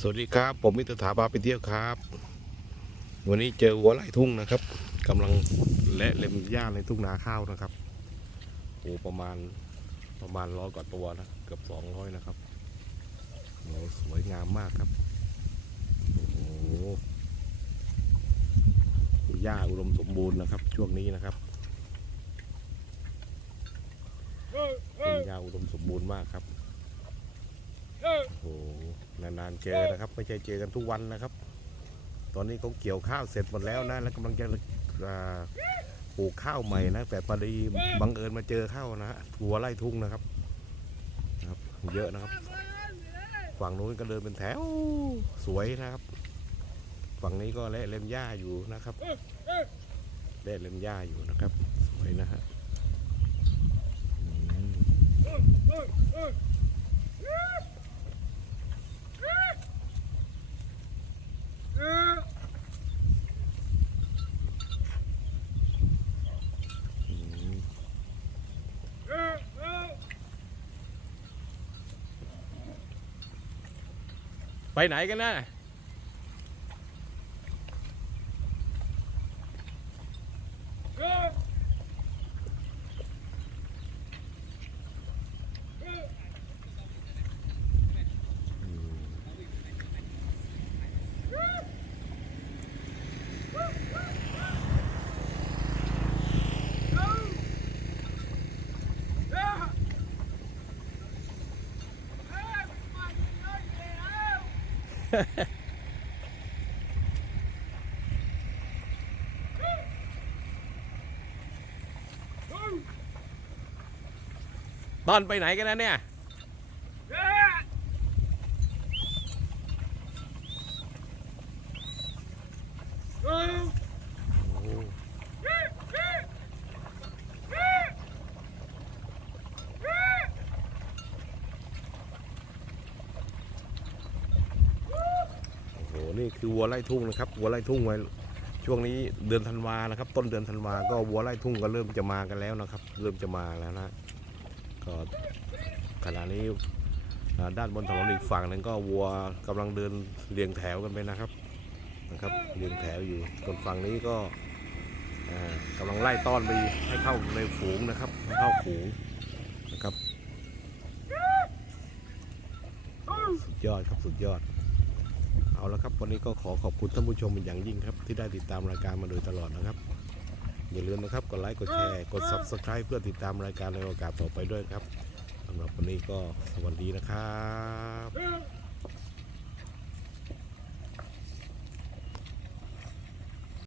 สวัสดีครับ ผมมิตรถาพาไปเที่ยวครับ วันนี้เจอวัวไหล่ทุ่งนะครับกำลังและเล็มหญ้าในทุ่งนาข้าวนะครับโอ้ประมาณประมาณร้อยกว่าตัวนะเกือบสองร้อยนะครับโอ้สวยงามมากครับโอ้โหหญ้าอุดมสมบูรณ์นะครับ ช่วงนี้นะครับเป็นหญ้าอุดมสมบูรณ์มากครับโอ้โห นานๆเจอนะครับ ไม่ใช่เจอกันทุกวันนะครับ ตอนนี้เขาเกี่ยวข้าวเสร็จหมดแล้วนะ แล้วกำลังจะปลูกข้าวใหม่นะ แต่พอดีบังเอิญมาเจอข้าวนะฮะทัวไล่ทุ่งนะครับนะครับ เยอะนะครับ ฝั่งนู้นก็เดินเป็นแถวสวยนะครับ ฝั่งนี้ก็เละเล็มหญ้าอยู่นะครับเละเล็มหญ้าอยู่นะครับ สวยนะฮะอืมอื ไปไหนกันนะ ตอนไปไหนกันนะเนี่ย โอ้โอ้โห นี่คือวัวไล่ทุ่งนะครับวัวไล่ทุ่งไว้ช่วงนี้เดือนธันวานะครับ ต้นเดือนธันวาก็วัวไล่ทุ่งก็เริ่มจะมากันแล้วนะครับ เริ่มจะมาแล้วนะก็ขณะนี้ด้านบนถนนอีกฝั่งหนึงก็วัวกำลังเดินเรียงแถวกันไปนะครับนะครับเรียงแถวอยู่ส่วนฝั่งนี้ก็อ่ากำลังไล่ต้อนไปให้เข้าในฝูงนะครับให้เข้าฝูงนะครับ สุดยอดครับสุดยอด เอาละครับ วันนี้ก็ขอขอบคุณท่านผู้ชมเป็นอย่างยิ่งครับ ที่ได้ติดตามรายการมาโดยตลอดนะครับ อย่าลืมนะครับกดไลค์กดแชร์กด subscribe เพื่อติดตามรายการในโอกาสต่อไปด้วยครับสำหรับวันนี้ก็สวัสดีนะครับ